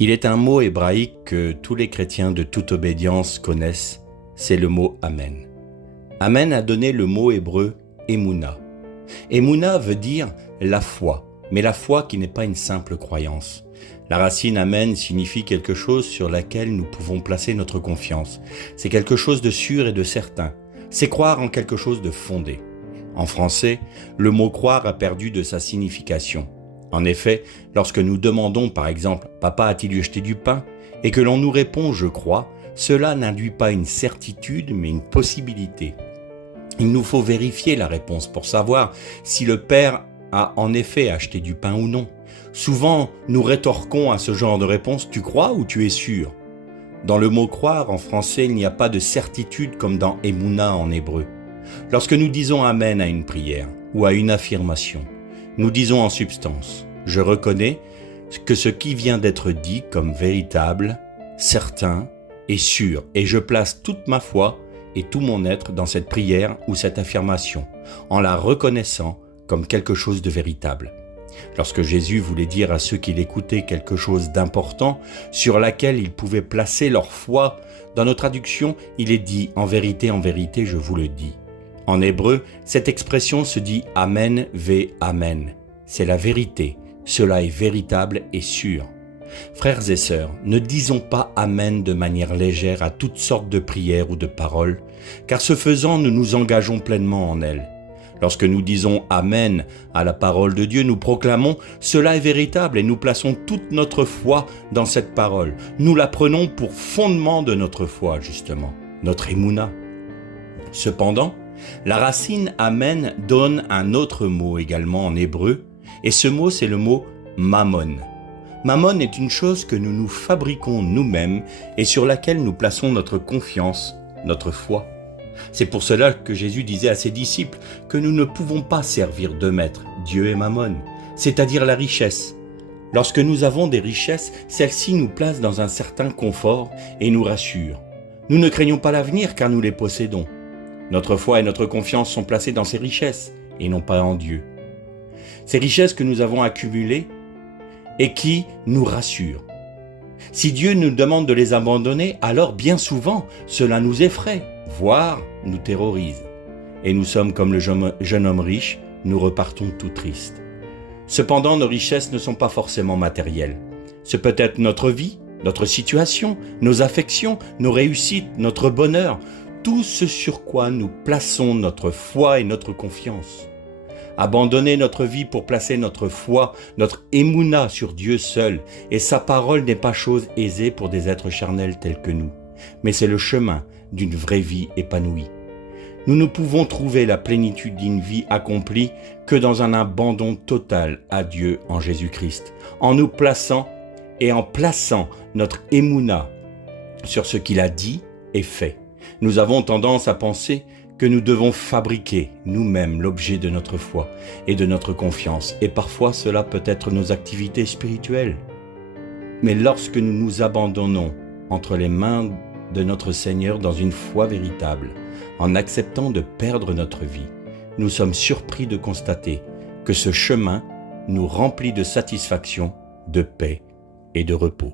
Il est un mot hébraïque que tous les chrétiens de toute obédience connaissent, c'est le mot Amen. Amen a donné le mot hébreu Emouna. Emouna veut dire la foi, mais la foi qui n'est pas une simple croyance. La racine Amen signifie quelque chose sur laquelle nous pouvons placer notre confiance. C'est quelque chose de sûr et de certain. C'est croire en quelque chose de fondé. En français, le mot croire a perdu de sa signification. En effet, lorsque nous demandons par exemple « Papa a-t-il jeté du pain ?» et que l'on nous répond « Je crois », cela n'induit pas une certitude mais une possibilité. Il nous faut vérifier la réponse pour savoir si le Père a en effet acheté du pain ou non. Souvent, nous rétorquons à ce genre de réponse « Tu crois ou tu es sûr ?» Dans le mot « croire » en français, il n'y a pas de certitude comme dans « Emouna » en hébreu. Lorsque nous disons « Amen » à une prière ou à une affirmation, nous disons en substance « Je reconnais que ce qui vient d'être dit comme véritable, certain et sûr, et je place toute ma foi et tout mon être dans cette prière ou cette affirmation, en la reconnaissant comme quelque chose de véritable. » Lorsque Jésus voulait dire à ceux qui l'écoutaient quelque chose d'important, sur laquelle ils pouvaient placer leur foi, dans nos traductions, il est dit « En vérité, je vous le dis ». En hébreu, cette expression se dit « Amen ve Amen ». C'est la vérité, cela est véritable et sûr. Frères et sœurs, ne disons pas « Amen » de manière légère à toutes sortes de prières ou de paroles, car ce faisant, nous nous engageons pleinement en elles. Lorsque nous disons « Amen » à la parole de Dieu, nous proclamons « Cela est véritable » et nous plaçons toute notre foi dans cette parole. Nous la prenons pour fondement de notre foi, justement, notre Emouna. Cependant, la racine « Amen » donne un autre mot également en hébreu, et ce mot c'est le mot « Mammon ». Mammon est une chose que nous nous fabriquons nous-mêmes et sur laquelle nous plaçons notre confiance, notre foi. C'est pour cela que Jésus disait à ses disciples que nous ne pouvons pas servir deux maîtres, Dieu et Mammon, c'est-à-dire la richesse. Lorsque nous avons des richesses, celles-ci nous placent dans un certain confort et nous rassurent. Nous ne craignons pas l'avenir car nous les possédons. Notre foi et notre confiance sont placées dans ces richesses et non pas en Dieu. Ces richesses que nous avons accumulées et qui nous rassurent. Si Dieu nous demande de les abandonner, alors bien souvent, cela nous effraie, voire nous terrorise. Et nous sommes comme le jeune homme riche, nous repartons tout tristes. Cependant, nos richesses ne sont pas forcément matérielles. Ce peut être notre vie, notre situation, nos affections, nos réussites, notre bonheur, tout ce sur quoi nous plaçons notre foi et notre confiance. Abandonner notre vie pour placer notre foi, notre Emouna sur Dieu seul, et sa parole n'est pas chose aisée pour des êtres charnels tels que nous, mais c'est le chemin d'une vraie vie épanouie. Nous ne pouvons trouver la plénitude d'une vie accomplie que dans un abandon total à Dieu en Jésus-Christ, en nous plaçant et en plaçant notre Emouna sur ce qu'il a dit et fait. Nous avons tendance à penser que nous devons fabriquer nous-mêmes l'objet de notre foi et de notre confiance, et parfois cela peut être nos activités spirituelles. Mais lorsque nous nous abandonnons entre les mains de notre Seigneur dans une foi véritable, en acceptant de perdre notre vie, nous sommes surpris de constater que ce chemin nous remplit de satisfaction, de paix et de repos.